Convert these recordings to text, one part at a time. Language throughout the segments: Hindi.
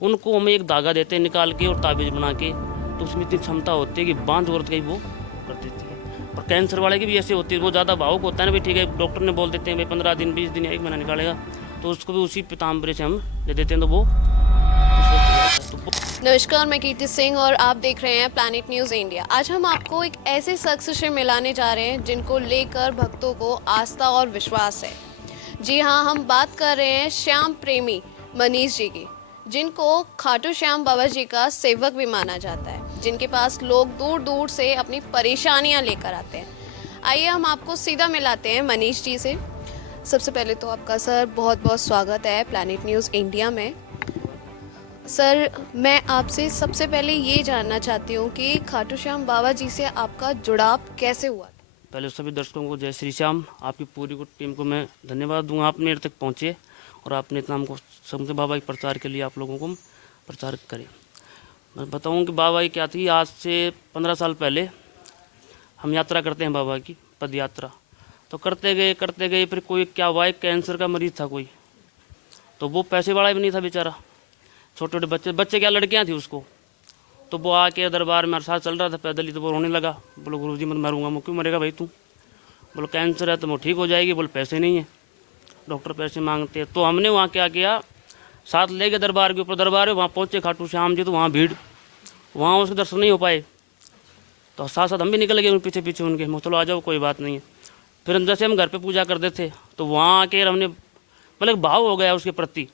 उनको हमें एक धागा देते हैं निकाल के और ताबीज़ बना के, तो उसमें इतनी क्षमता होती है कि बांध औरत का वो कर देती है। और कैंसर वाले की भी ऐसे होती है, वो ज़्यादा भावुक होता है ना भाई, ठीक है डॉक्टर ने बोल देते हैं भाई 15 दिन 20 दिन या 1 महीना निकालेगा, तो उसको भी उसी पीताम्बरी से हम दे देते हैं, तो वो नमस्कार, मैं कीर्ति सिंह और आप देख रहे हैं प्लैनेट न्यूज़ इंडिया। आज हम आपको एक ऐसे शख्स से मिलाने जा रहे हैं जिनको लेकर भक्तों को आस्था और विश्वास है। जी हाँ, हम बात कर रहे हैं श्याम प्रेमी मनीष जी की, जिनको खाटू श्याम बाबा जी का सेवक भी माना जाता है, जिनके पास लोग दूर दूर से अपनी परेशानियां लेकर आते हैं। आइए हम आपको सीधा मिलाते हैं मनीष जी से। सबसे पहले तो आपका सर बहुत बहुत स्वागत है प्लैनेट न्यूज़ इंडिया में। सर, मैं आपसे सबसे पहले ये जानना चाहती हूँ कि खाटू श्याम बाबा जी से आपका जुड़ाव कैसे हुआ? पहले सभी दर्शकों को जय श्री श्याम। आपकी पूरी टीम को मैं धन्यवाद दूंगा, आप मेरे तक पहुँचे और आपने इतना हमको समझे बाबा के प्रचार के लिए आप लोगों को प्रचार करें। मैं बताऊं कि बाबा की क्या थी। आज से 15 साल पहले हम यात्रा करते हैं बाबा की, पद यात्रा, तो करते गए फिर कोई क्या हुआ, एक कैंसर का मरीज़ था कोई, तो वो पैसे वाला भी नहीं था बेचारा, छोटे छोटे बच्चे क्या लड़कियां थी उसको, तो वो आके दरबार में अरसाद चल रहा था पैदल ही, तो वो रोने लगा, बोलो गुरुजी मैं मरूंगा। मैं क्यों मरेगा भाई तू? बोलो कैंसर है तो वो ठीक हो जाएगी। बोले पैसे नहीं है, डॉक्टर पैसे मांगते हैं। तो हमने वहाँ क्या किया, साथ ले गए दरबार के ऊपर, दरबार है वहाँ पहुँचे खाटू श्याम जी, तो वहाँ भीड़, वहाँ उसके दर्शन नहीं हो पाए, तो साथ साथ हम भी निकल गए उन पीछे पीछे उनके। चलो आ जाओ कोई बात नहीं है। फिर जैसे हम घर पे पूजा करते थे तो वहाँ आके हमने मतलब भाव हो गया उसके प्रति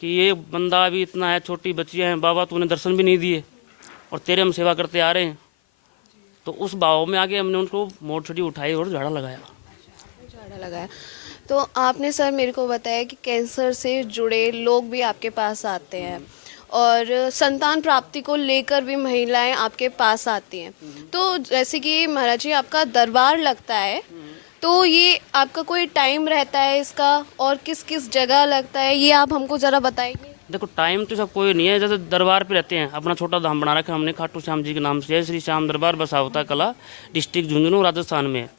कि ये बंदा अभी इतना है, छोटी बच्चियाँ हैं, बाबा तूने दर्शन भी नहीं दिए और तेरे हम सेवा करते आ रहे हैं। तो उस भाव में आके हमने उनको मोड़ छड़ी उठाई और झाड़ा लगाया। तो आपने सर मेरे को बताया कि कैंसर से जुड़े लोग भी आपके पास आते हैं और संतान प्राप्ति को लेकर भी महिलाएं आपके पास आती हैं। तो जैसे कि महाराज जी आपका दरबार लगता है, तो ये आपका कोई टाइम रहता है इसका और किस किस जगह लगता है, ये आप हमको ज़रा बताएंगे। देखो टाइम तो सब कोई नहीं है, जैसे दरबार पे रहते हैं, अपना छोटा धाम बना रखा है हमने खाटू श्याम जी के नाम से, श्री श्याम दरबार बसावता कला, डिस्ट्रिक्ट झुंझुनू राजस्थान में है।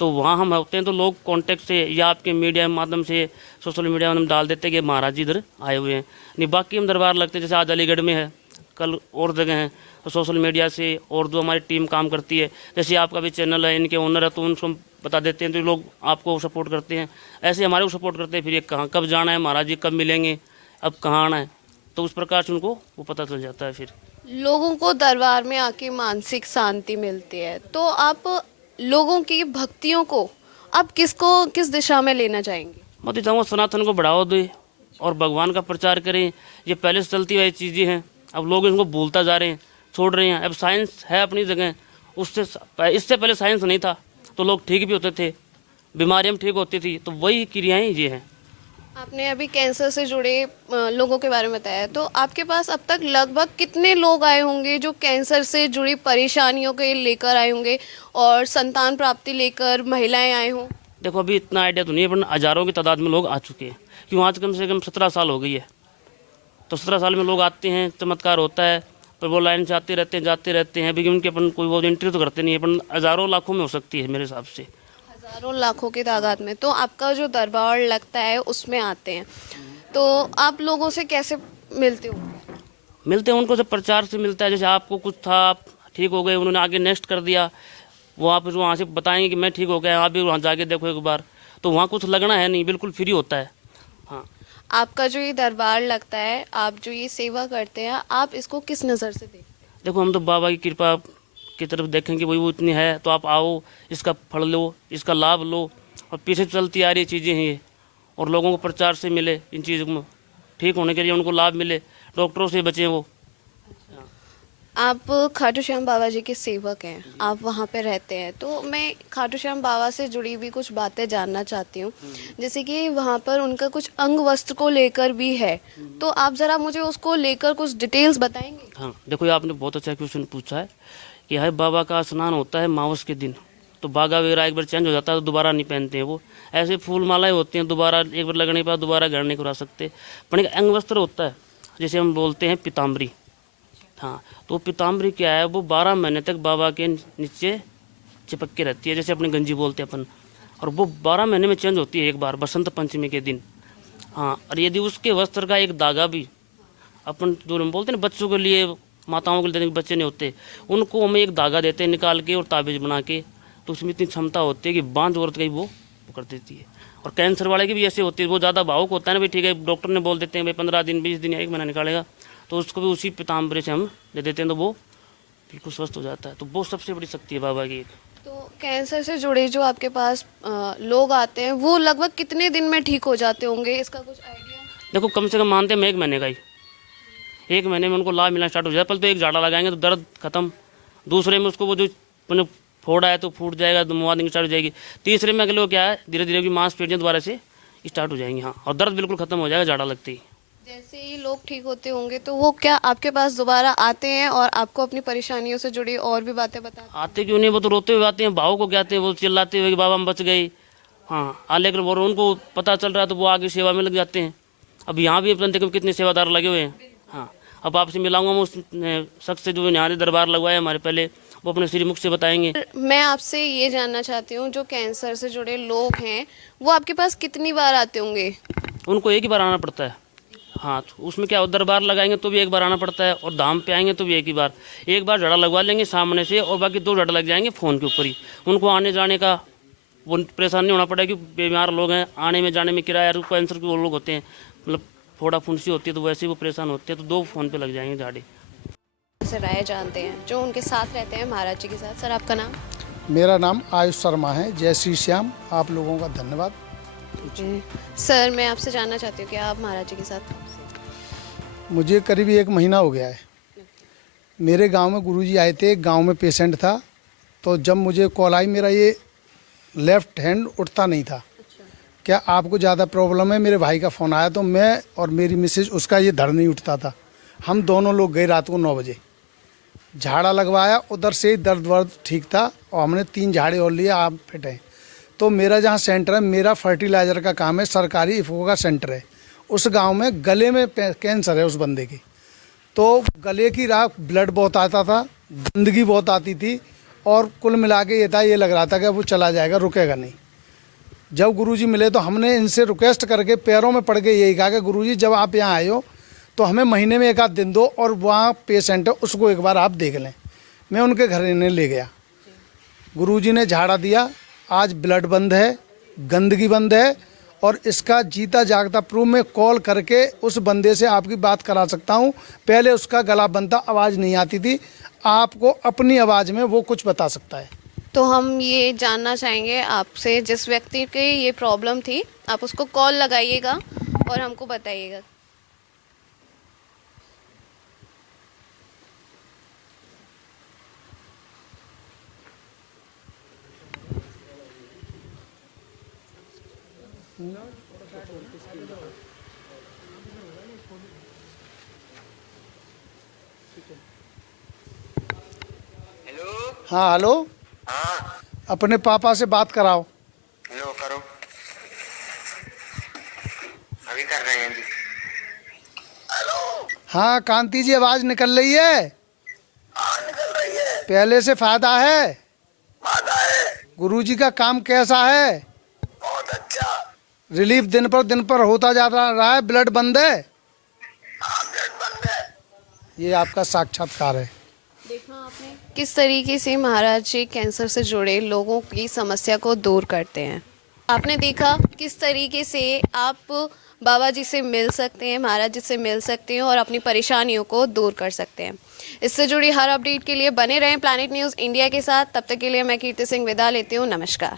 तो वहाँ हम होते हैं तो लोग कांटेक्ट से या आपके मीडिया के माध्यम से, सोशल मीडिया में हम डाल देते हैं कि महाराज जी इधर आए हुए हैं। नहीं बाकी हम दरबार लगते हैं, जैसे आज अलीगढ़ में है, कल और जगह हैं, तो सोशल मीडिया से और जो हमारी टीम काम करती है, जैसे आपका भी चैनल है, इनके ओनर है, तो उनको बता देते हैं तो लोग आपको सपोर्ट करते हैं, ऐसे हमारे को सपोर्ट करते हैं। फिर ये कहाँ कब जाना है महाराज जी, कब मिलेंगे, अब कहाँ आना है, तो उस प्रकार से उनको वो पता चल जाता है। फिर लोगों को दरबार में आके मानसिक शांति मिलती है, तो आप लोगों की भक्तियों को आप किस दिशा में लेना चाहेंगे? मोदी चाहूँगा सनातन को बढ़ावा दे और भगवान का प्रचार करें। ये पहले से चलती हुई चीज़ें हैं, अब लोग इनको भूलता जा रहे हैं, छोड़ रहे हैं। अब साइंस है अपनी जगह, इससे पहले साइंस नहीं था तो लोग ठीक भी होते थे, बीमारियाँ ठीक होती थी, तो वही क्रियाएँ ये हैं। आपने अभी कैंसर से जुड़े लोगों के बारे में बताया, तो आपके पास अब तक लगभग कितने लोग आए होंगे जो कैंसर से जुड़ी परेशानियों के लेकर आए होंगे और संतान प्राप्ति लेकर महिलाएं आए हों? देखो अभी इतना आइडिया तो नहीं है, पर हज़ारों की तादाद में लोग आ चुके हैं, क्यों आज कम से कम 17 साल हो गई है, तो 17 साल में लोग आते हैं, चमत्कार होता है, पर वो लाइन से आते रहते हैं जाते रहते हैं। अभी उनके अपन कोई वो एंट्री तो करते नहीं है, पर हज़ारों लाखों में हो सकती है मेरे हिसाब से, हजारों लाखों की तादाद में। तो आपका जो दरबार लगता है उसमें आते हैं, तो आप लोगों से कैसे मिलते हो? मिलते हैं उनको जब प्रचार से मिलता है। जैसे आपको कुछ था, आप ठीक हो गए, उन्होंने आगे नेक्स्ट कर दिया, वो आप वहाँ से बताएंगे कि मैं ठीक हो गया, आप भी वहाँ जाके देखो एक बार, तो वहाँ कुछ लगना है नहीं, बिल्कुल फ्री होता है। हाँ, आपका जो ये दरबार लगता है, आप जो ये सेवा करते हैं, आप इसको किस नज़र से देखते हैं? देखो हम तो बाबा की कृपा की तरफ देखेंगे, वही वो इतनी है, तो आप आओ, इसका फल लो, इसका लाभ लो, और पीछे चलती आ रही चीज़ें हैं ये, और लोगों को प्रचार से मिले, इन चीज़ों में ठीक होने के लिए उनको लाभ मिले, डॉक्टरों से बचें वो। आप खाटू श्याम बाबा जी के सेवक हैं, आप वहाँ पे रहते हैं, तो मैं खाटू श्याम बाबा से जुड़ी हुई कुछ बातें जानना चाहती हूँ। जैसे कि वहाँ पर उनका कुछ अंग वस्त्र को लेकर भी है, तो आप ज़रा मुझे उसको लेकर कुछ डिटेल्स बताएंगे? हाँ देखो, ये आपने बहुत अच्छा क्वेश्चन पूछा है कि है बाबा का स्नान होता है मावस के दिन, तो बागा वगैरह एक बार चेंज हो जाता है तो दोबारा नहीं पहनते हैं वो, ऐसे फूल मालाएँ होती हैं, दोबारा एक बार लगने के बाद दोबारा घर नहीं करा सकते। पर एक अंग वस्त्र होता है जिसे हम बोलते हैं पीताम्बरी। हाँ, तो पीताम्बरी क्या है, वो 12 महीने तक बाबा के नीचे चिपक के रहती है, जैसे अपनी गंजी बोलते हैं अपन, और वो 12 महीने में चेंज होती है एक बार, बसंत पंचमी के दिन। हाँ, और यदि उसके वस्त्र का एक धागा भी अपन जो हम बोलते हैं ना बच्चों के लिए, माताओं के लिए बच्चे नहीं होते, उनको हम एक धागा देते हैं निकाल के और ताबीज बना के, तो उसमें इतनी क्षमता होती है कि बांध औरत का ही वो पकड़ देती है। और कैंसर वाले की भी ऐसे होती है, वो ज़्यादा भावुक होता है ना भाई, ठीक है डॉक्टर ने बोल देते हैं भाई 15 दिन 20 दिन या 1 महीना निकालेगा, तो उसको भी उसी पीताम्बरी से हम दे देते हैं, तो वो बिल्कुल स्वस्थ हो जाता है। तो वो सबसे बड़ी शक्ति है बाबा की। तो कैंसर से जुड़े जो आपके पास लोग आते हैं वो लगभग कितने दिन में ठीक हो जाते होंगे, इसका कुछ आइडिया? देखो कम से कम मानते हैं 1 महीने का ही, 1 महीने में उनको लाभ मिलना स्टार्ट हो जाए। पहले तो एक झाड़ा लगाएंगे तो दर्द खत्म, दूसरे में उसको वो जो मैंने फोड़ा है तो फूट जाएगा, तो मुआदिंग स्टार्ट हो जाएगी, तीसरे में अगले वो क्या है धीरे धीरे की मांसपेशियां दोबारा से स्टार्ट हो जाएंगी। हाँ, और दर्द बिल्कुल खत्म हो जाएगा झाड़ा लगते ही। जैसे ही लोग ठीक होते होंगे तो वो क्या आपके पास दोबारा आते हैं और आपको अपनी परेशानियों से जुड़ी और भी बातें बताते हैं? आते क्यों नहीं, वो तो रोते हुए आते हैं, भाव को क्या आते हैं, वो चिल्लाते हुए कि बाबा हम बच गए। हाँ, लेकिन वो उनको पता चल रहा है तो वो आगे सेवा में लग जाते हैं। अब यहाँ भी अपन देखो कितने सेवादार लगे हुए हैं। हाँ, अब आपसे मिलाऊंगा मैं उस शख्स से जो यहाँ दरबार लगवाया हमारे पहले, वो अपने श्रीमुख से बताएंगे। मैं आपसे ये जानना चाहती हूँ, जो कैंसर से जुड़े लोग हैं वो आपके पास कितनी बार आते होंगे? उनको एक ही बार आना पड़ता है। हाँ, तो उसमें क्या दरबार लगाएंगे तो भी एक बार आना पड़ता है, और धाम पे आएंगे तो भी एक ही बार। एक बार जड़ा लगवा लेंगे सामने से, और बाकी 2 जड़ा लग जाएंगे फ़ोन के ऊपर ही। उनको आने जाने का वो परेशान नहीं होना पड़ेगा, क्योंकि बीमार लोग हैं, आने में जाने में किराया, कैंसर के वो लोग होते हैं, मतलब फोड़ा फुंसी होती है तो वैसे ही वो परेशान होते हैं, तो 2 फ़ोन पे लग जाएंगे झाड़े। से राय जानते हैं जो उनके साथ रहते हैं महाराज जी के साथ। सर आपका नाम? मेरा नाम आयुष शर्मा है। जय श्री श्याम। आप लोगों का धन्यवाद। सर मैं आपसे जानना चाहती हूँ कि आप महाराज जी के साथ कब से? मुझे करीब 1 महीना हो गया है। मेरे गांव में गुरुजी आए थे, गांव में पेशेंट था, तो जब मुझे कॉल आई, मेरा ये लेफ्ट हैंड उठता नहीं था। क्या आपको ज़्यादा प्रॉब्लम है? मेरे भाई का फ़ोन आया तो मैं और मेरी मिसेज, उसका ये धड़ नहीं उठता था। हम दोनों लोग गए रात को 9 बजे, झाड़ा लगवाया, उधर से ही दर्द वर्द ठीक था, और हमने 3 झाड़े और लिए, आप फिट हैं। तो मेरा जहाँ सेंटर है, मेरा फर्टिलाइज़र का काम है, सरकारी इफ़को का सेंटर है। उस गांव में गले में कैंसर है उस बंदे की, तो गले की राह ब्लड बहुत आता था, गंदगी बहुत आती थी, और कुल मिला के ये था, ये लग रहा था कि वो चला जाएगा, रुकेगा नहीं। जब गुरुजी मिले तो हमने इनसे रिक्वेस्ट करके पैरों में पड़ के यही कहा कि गुरुजी जब आप यहाँ आए हो तो हमें महीने में 1 आध दिन दो, और वहाँ पेशेंट है उसको एक बार आप देख लें। मैं उनके घर इन्हें ले गया, गुरुजी ने झाड़ा दिया, आज ब्लड बंद है, गंदगी बंद है, और इसका जीता जागता प्रूफ में कॉल करके उस बंदे से आपकी बात करा सकता हूँ। पहले उसका गला बनता, आवाज़ नहीं आती थी, आपको अपनी आवाज़ में वो कुछ बता सकता है। तो हम ये जानना चाहेंगे आपसे, जिस व्यक्ति की ये प्रॉब्लम थी आप उसको कॉल लगाइएगा और हमको बताइएगा। हाँ हेलो, हाँ अपने पापा से बात कराओ। लो करो, अभी कर रहे हैं जी। हेलो। हाँ कांति जी, आवाज़ निकल रही है? हाँ निकल रही है। पहले से फायदा है? फायदा है। गुरुजी का काम कैसा है? बहुत अच्छा। रिलीफ दिन पर होता जा रहा है, ब्लड बंद है? हाँ ब्लड बंद है। ये आपका साक्षात्कार है। देखा आपने किस तरीके से महाराज जी कैंसर से जुड़े लोगों की समस्या को दूर करते हैं। आपने देखा किस तरीके से आप बाबा जी से मिल सकते हैं, महाराज जी से मिल सकते हैं और अपनी परेशानियों को दूर कर सकते हैं। इससे जुड़ी हर अपडेट के लिए बने रहें प्लैनेट न्यूज़ इंडिया के साथ। तब तक के लिए मैं कीर्ति सिंह विदा लेती हूँ। नमस्कार।